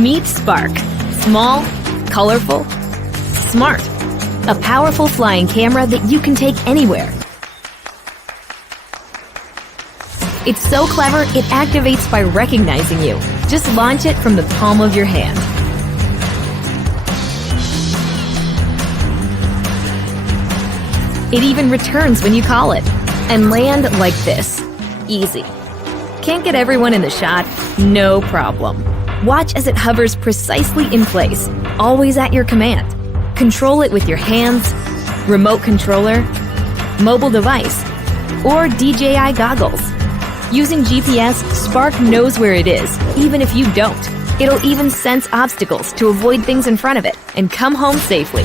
Meet Spark. Small, colorful, smart. A powerful flying camera that you can take anywhere. It's so clever, it activates by recognizing you. Just launch it from the palm of your hand. It even returns when you call it. And land like this. Easy. Can't get everyone in the shot? No problem. Watch as it hovers precisely in place, always at your command. Control it with your hands, remote controller, mobile device, or DJI goggles. Using GPS, Spark knows where it is, even if you don't. It'll even sense obstacles to avoid things in front of it and come home safely.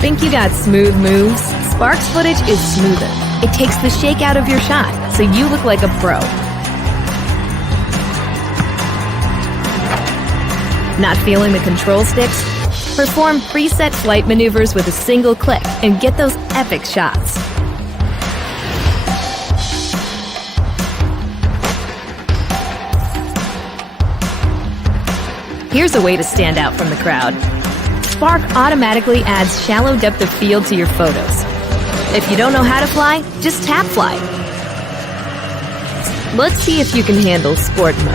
Think you got smooth moves? Spark's footage is smoother. It takes the shake out of your shot, so you look like a pro. Not feeling the control sticks? Perform preset flight maneuvers with a single click and get those epic shots. Here's a way to stand out from the crowd. Spark automatically adds shallow depth of field to your photos. If you don't know how to fly, just tap fly. Let's see if you can handle sport mode.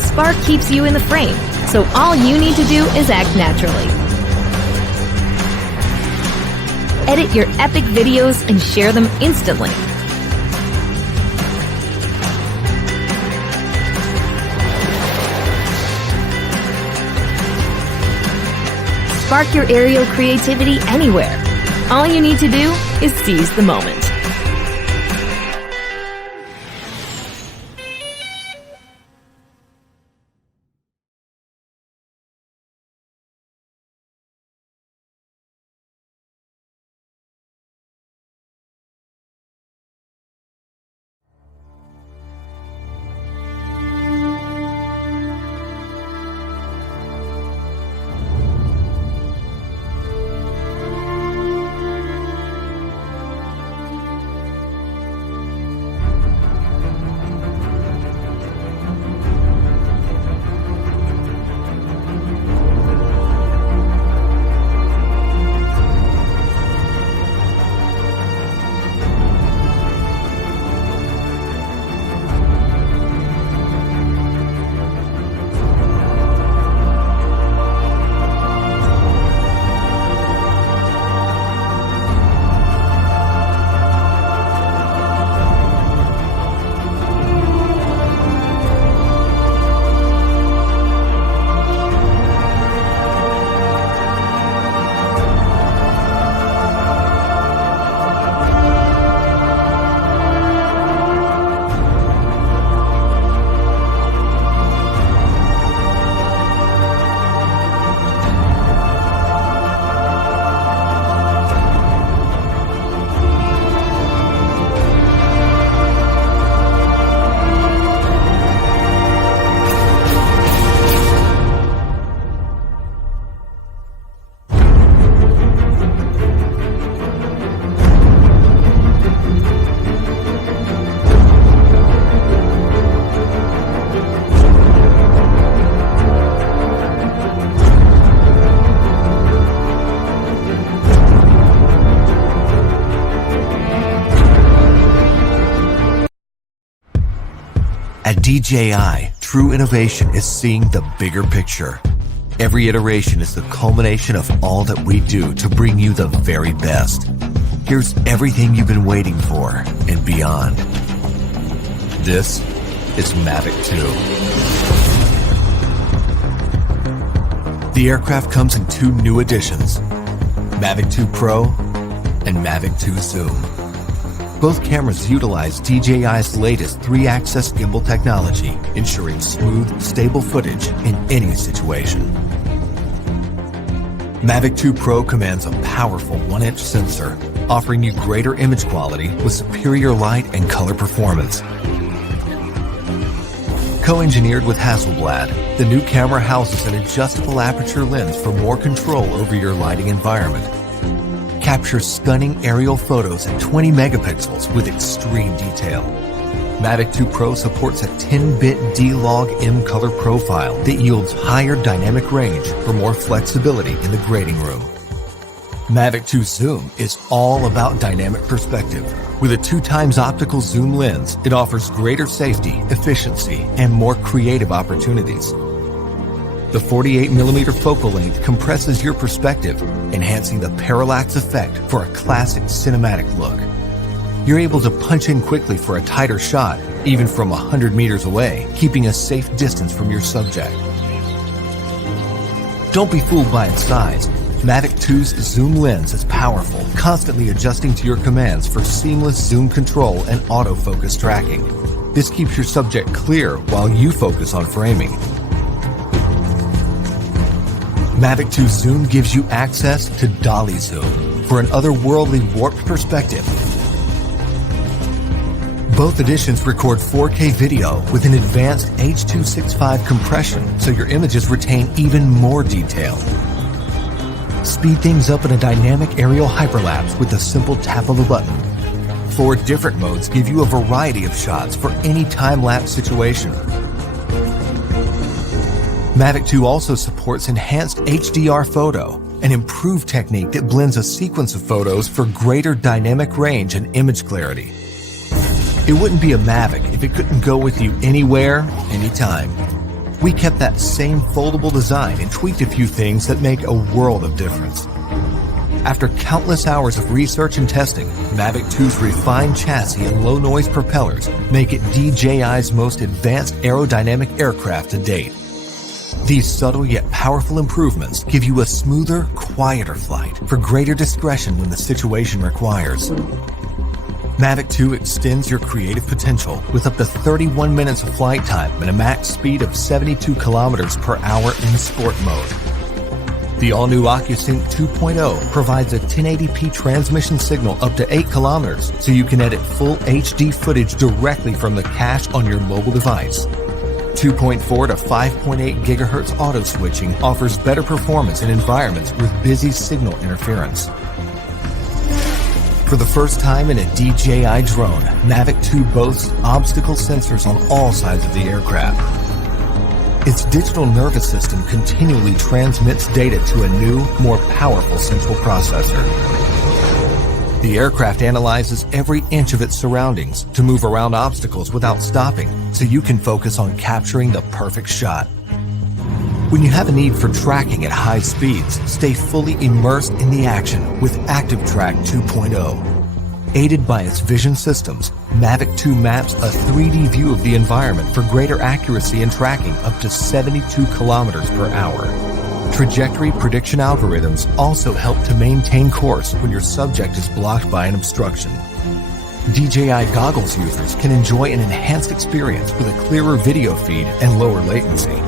Spark keeps you in the frame, so all you need to do is act naturally. Edit your epic videos and share them instantly. Spark your aerial creativity anywhere. All you need to do is seize the moment. At DJI, true innovation is seeing the bigger picture. Every iteration is the culmination of all that we do to bring you the very best. Here's everything you've been waiting for and beyond. This is Mavic 2. The aircraft comes in two new editions, Mavic 2 Pro and Mavic 2 Zoom. Both cameras utilize DJI's latest 3-axis gimbal technology, ensuring smooth, stable footage in any situation. Mavic 2 Pro commands a powerful 1-inch sensor, offering you greater image quality with superior light and color performance. Co-engineered with Hasselblad, the new camera houses an adjustable aperture lens for more control over your lighting environment. Captures stunning aerial photos at 20 megapixels with extreme detail. Mavic 2 Pro supports a 10-bit D-Log M color profile that yields higher dynamic range for more flexibility in the grading room. Mavic 2 Zoom is all about dynamic perspective. With a 2x optical zoom lens, it offers greater safety, efficiency, and more creative opportunities. The 48mm focal length compresses your perspective, enhancing the parallax effect for a classic cinematic look. You're able to punch in quickly for a tighter shot, even from 100 meters away, keeping a safe distance from your subject. Don't be fooled by its size. Mavic 2's zoom lens is powerful, constantly adjusting to your commands for seamless zoom control and autofocus tracking. This keeps your subject clear while you focus on framing. Mavic 2 Zoom gives you access to Dolly Zoom for an otherworldly warped perspective. Both editions record 4K video with an advanced H.265 compression so your images retain even more detail. Speed things up in a dynamic aerial hyperlapse with a simple tap of a button. 4 different modes give you a variety of shots for any time-lapse situation. Mavic 2 also supports enhanced HDR photo, an improved technique that blends a sequence of photos for greater dynamic range and image clarity. It wouldn't be a Mavic if it couldn't go with you anywhere, anytime. We kept that same foldable design and tweaked a few things that make a world of difference. After countless hours of research and testing, Mavic 2's refined chassis and low-noise propellers make it DJI's most advanced aerodynamic aircraft to date. These subtle yet powerful improvements give you a smoother, quieter flight for greater discretion when the situation requires. Mavic 2 extends your creative potential with up to 31 minutes of flight time and a max speed of 72 kilometers per hour in sport mode. The all-new OcuSync 2.0 provides a 1080p transmission signal up to 8 kilometers, so you can edit full HD footage directly from the cache on your mobile device. 2.4 to 5.8 gigahertz auto switching offers better performance in environments with busy signal interference. For the first time in a DJI drone, Mavic 2 boasts obstacle sensors on all sides of the aircraft. Its digital nervous system continually transmits data to a new, more powerful central processor. The aircraft analyzes every inch of its surroundings to move around obstacles without stopping, so you can focus on capturing the perfect shot. When you have a need for tracking at high speeds, stay fully immersed in the action with ActiveTrack 2.0. Aided by its vision systems, Mavic 2 maps a 3D view of the environment for greater accuracy in tracking up to 72 kilometers per hour. Trajectory prediction algorithms also help to maintain course when your subject is blocked by an obstruction. DJI goggles users can enjoy an enhanced experience with a clearer video feed and lower latency.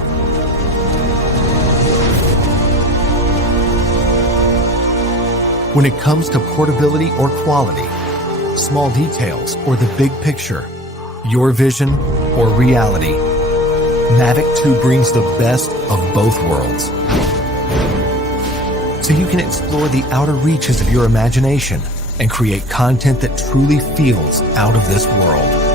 When it comes to portability or quality, small details or the big picture, your vision or reality, Mavic 2 brings the best of both worlds. So you can explore the outer reaches of your imagination and create content that truly feels out of this world.